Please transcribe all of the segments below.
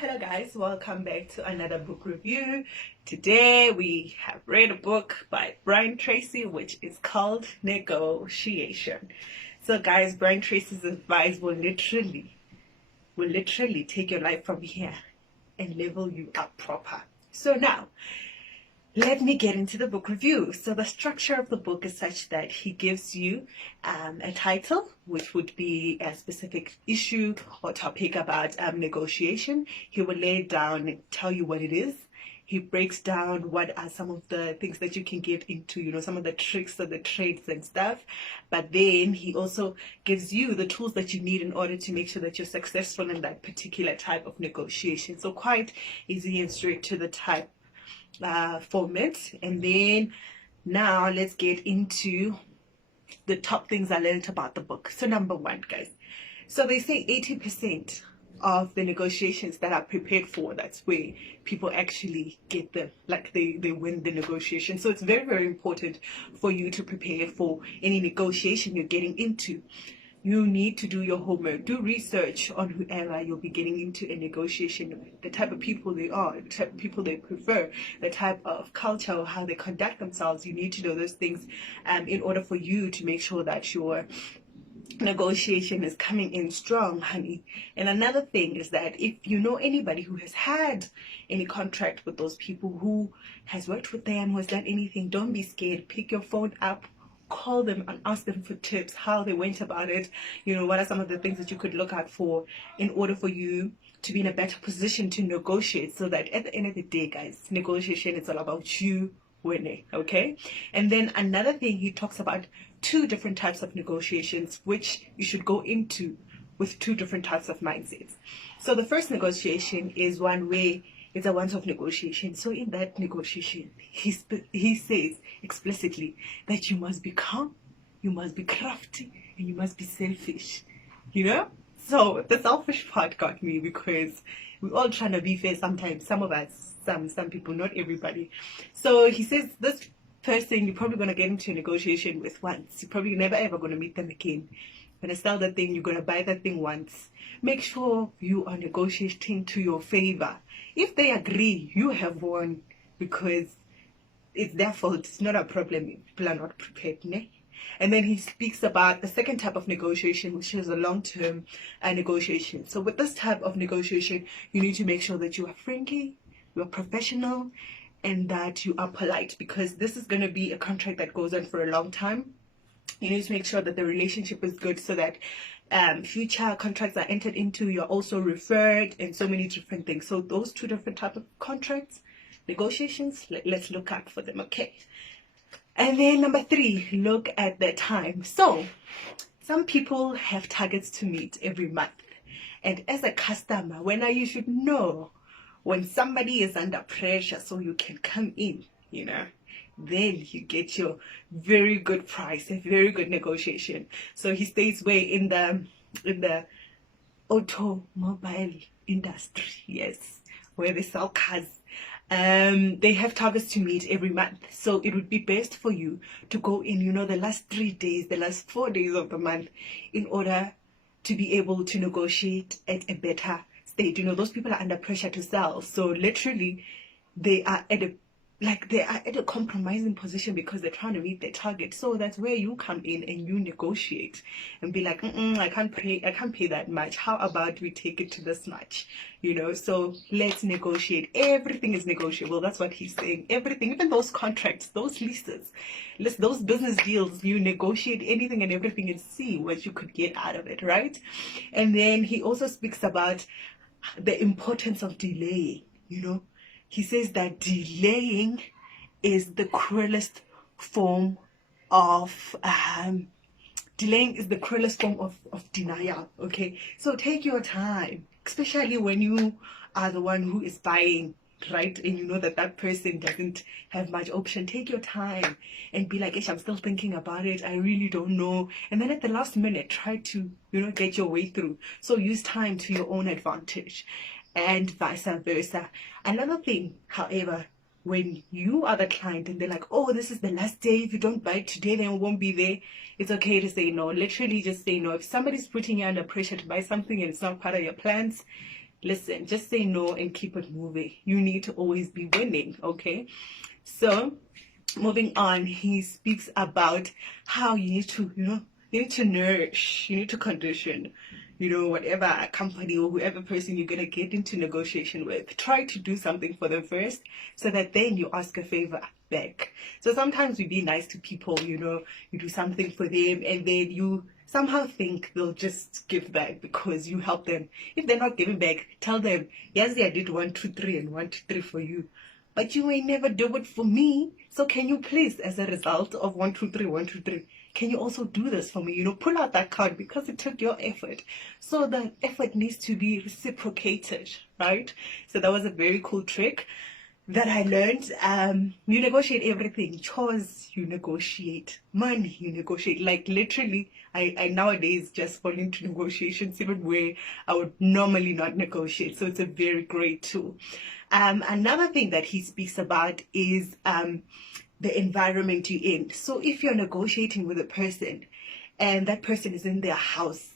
Hello guys, welcome back to another book review. Today we have read a book by Brain Tracy which is called Negotiation. So guys, Brain Tracy's advice will literally take your life from here and level you up proper. So now let me get into the book review. So the structure of the book is such that he gives you a title, which would be a specific issue or topic about negotiation. He will lay it down and tell you what it is. He breaks down what are some of the things that you can get into, some of the tricks or the trades and stuff. But then he also gives you the tools that you need in order to make sure that you're successful in that particular type of negotiation. So quite easy and straight to the type format. And then now let's get into the top things I learned about the book. So number one, guys, so they say 80% of the negotiations that are prepared for, that's where people actually get them, like they win the negotiation. So it's very, very important for you to prepare for any negotiation you're getting into. You need to do your homework, do research on whoever you'll be getting into a negotiation with, the type of people they are, the type of people they prefer, the type of culture or how they conduct themselves. You need to know those things in order for you to make sure that your negotiation is coming in strong, honey. And another thing is that if you know anybody who has had any contract with those people, who has worked with them, who has done anything, don't be scared. Pick your phone up, call them and ask them for tips, how they went about it. What are some of the things that you could look out for in order for you to be in a better position to negotiate, so that at the end of the day, guys, negotiation is all about you winning, okay? And then another thing, he talks about two different types of negotiations which you should go into with two different types of mindsets. So the first negotiation is one where it's a once-off negotiation. So in that negotiation, he says explicitly that you must be calm, you must be crafty, and you must be selfish. So the selfish part got me, because we're all trying to be fair sometimes. Some of us, some people, not everybody. So he says this person you're probably going to get into a negotiation with once. You're probably never ever going to meet them again. You're going to sell that thing, you're going to buy that thing once. Make sure you are negotiating to your favor. If they agree, you have won, because it's their fault. It's not a problem if people are not prepared. Ne? And then he speaks about the second type of negotiation, which is a long-term negotiation. So with this type of negotiation, you need to make sure that you are friendly, you are professional, and that you are polite, because this is going to be a contract that goes on for a long time. You need to make sure that the relationship is good, so that future contracts are entered into, you're also referred, and so many different things. So those two different types of contracts, negotiations, let's look out for them, okay? And then number three, look at the time. So some people have targets to meet every month, and as a customer, you should know when somebody is under pressure so you can come in, then you get your very good price, a very good negotiation. So he states where in the automobile industry, yes, where they sell cars, they have targets to meet every month. So it would be best for you to go in, the last 3 days, the last 4 days of the month, in order to be able to negotiate at a better state. Those people are under pressure to sell. So literally they are at a compromising position because they're trying to meet their target. So that's where you come in and you negotiate and be like, I can't pay that much. How about we take it to this much? So let's negotiate. Everything is negotiable. That's what he's saying. Everything, even those contracts, those leases, those business deals, you negotiate anything and everything and see what you could get out of it, right? And then he also speaks about the importance of delaying. He says that delaying is the cruelest form of denial, okay? So take your time, especially when you are the one who is buying, right? And you know that person doesn't have much option. Take your time and be like, I'm still thinking about it. I really don't know. And then at the last minute, try to, get your way through. So use time to your own advantage, and vice versa. Another thing, however, when you are the client and they're like, oh, this is the last day, if you don't buy it today, then it won't be there, it's okay to say no. Literally just say no. If somebody's putting you under pressure to buy something and it's not part of your plans, listen, just say no and keep it moving. You need to always be winning, okay? So moving on, he speaks about how you need to, you need to nourish, you need to condition, whatever company or whoever person you're going to get into negotiation with. Try to do something for them first so that then you ask a favor back. So sometimes we be nice to people, you do something for them and then you somehow think they'll just give back because you help them. If they're not giving back, tell them, yes, I did 1, 2, 3 and 1, 2, 3 for you. But you may never do it for me. So can you please, as a result of 1, 2, 3, 1, 2, 3, can you also do this for me? Pull out that card because it took your effort. So the effort needs to be reciprocated, right? So that was a very cool trick that I learned. You negotiate everything. Chores, you negotiate. Money, you negotiate. Like literally, I nowadays just fall into negotiations even where I would normally not negotiate. So it's a very great tool. Another thing that he speaks about is the environment you're in. So if you're negotiating with a person and that person is in their house,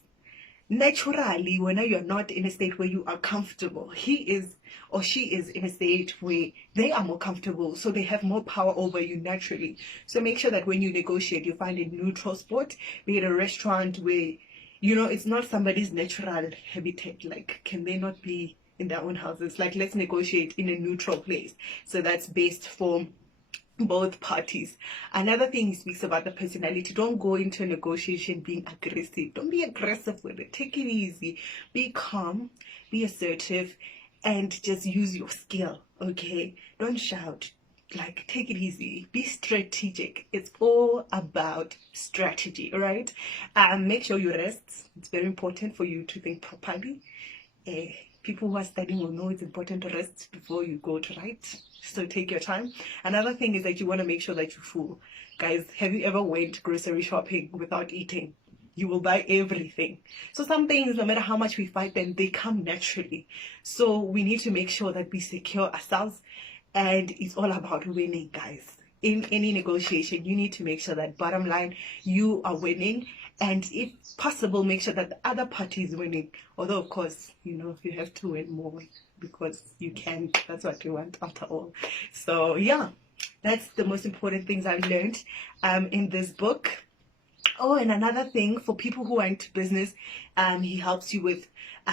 naturally, when you're not in a state where you are comfortable, he is or she is in a state where they are more comfortable, so they have more power over you naturally. So make sure that when you negotiate, you find a neutral spot, be it a restaurant where, it's not somebody's natural habitat. Like, can they not be in their own houses? Like, let's negotiate in a neutral place. So that's based for both parties. Another thing he speaks about the personality. Don't go into a negotiation being aggressive. Don't be aggressive with it. Take it easy. Be calm. Be assertive. And just use your skill, okay? Don't shout. Like, take it easy. Be strategic. It's all about strategy, right? Make sure you rest. It's very important for you to think properly. People who are studying will know it's important to rest before you go to write. So take your time. Another thing is that you want to make sure that you're full. Guys, have you ever went grocery shopping without eating? You will buy everything. So some things, no matter how much we fight them, they come naturally. So we need to make sure that we secure ourselves. And it's all about winning, guys. In any negotiation, you need to make sure that bottom line, you are winning. And if possible, make sure that the other party is winning. Although, of course, you have to win more because you can. That's what you want after all. So, yeah, that's the most important things I've learned in this book. Oh, and another thing for people who are into business, he helps you with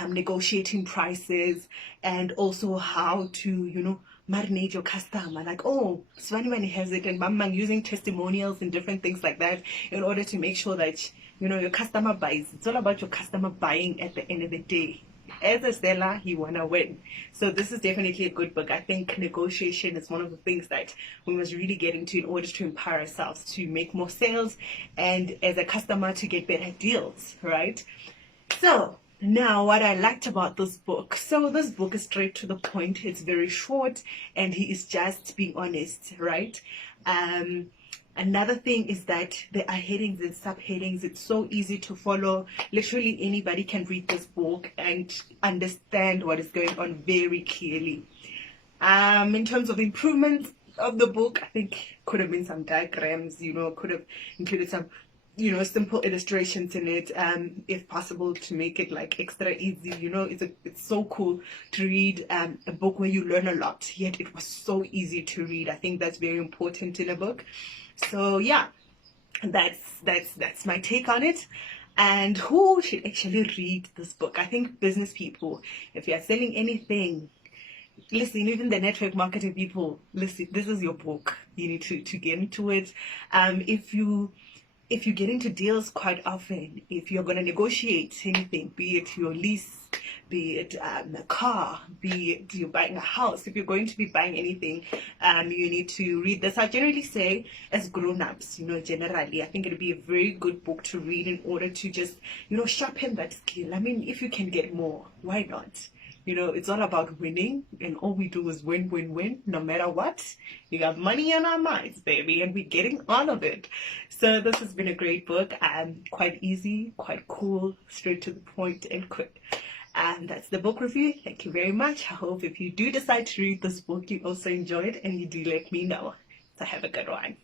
negotiating prices and also how to, marinate your customer. Like, oh, Swani has it, and Mamang using testimonials and different things like that in order to make sure that, your customer buys. It's all about your customer buying at the end of the day. As a seller, you want to win. So this is definitely a good book. I think negotiation is one of the things that we must really get into in order to empower ourselves to make more sales and as a customer to get better deals, right? So now what I liked about this book. So this book is straight to the point. It's very short and he is just being honest, right? Another thing is that there are headings and subheadings. It's so easy to follow. Literally anybody can read this book and understand what is going on very clearly. In terms of improvements of the book, I think could have been some diagrams, could have included some, simple illustrations in it, if possible, to make it like extra easy. It's so cool to read a book where you learn a lot, yet it was so easy to read. I think that's very important in a book. So yeah, that's my take on it. And who should actually read this book? I think business people. If you're selling anything, listen, even the network marketing people, listen, this is your book. You need to get into it. If you get into deals quite often, if you're going to negotiate anything, be it your lease, be it a car, be it you're buying a house, if you're going to be buying anything, you need to read this. I generally say as grown-ups, generally, I think it'd be a very good book to read in order to just, sharpen that skill. I mean, if you can get more, why not? It's all about winning, and all we do is win, win, win, no matter what. We got money on our minds, baby, and we're getting all of it. So this has been a great book, quite easy, quite cool, straight to the point, and quick. And that's the book review. Thank you very much. I hope if you do decide to read this book, you also enjoy it, and you do let me know. So have a good one.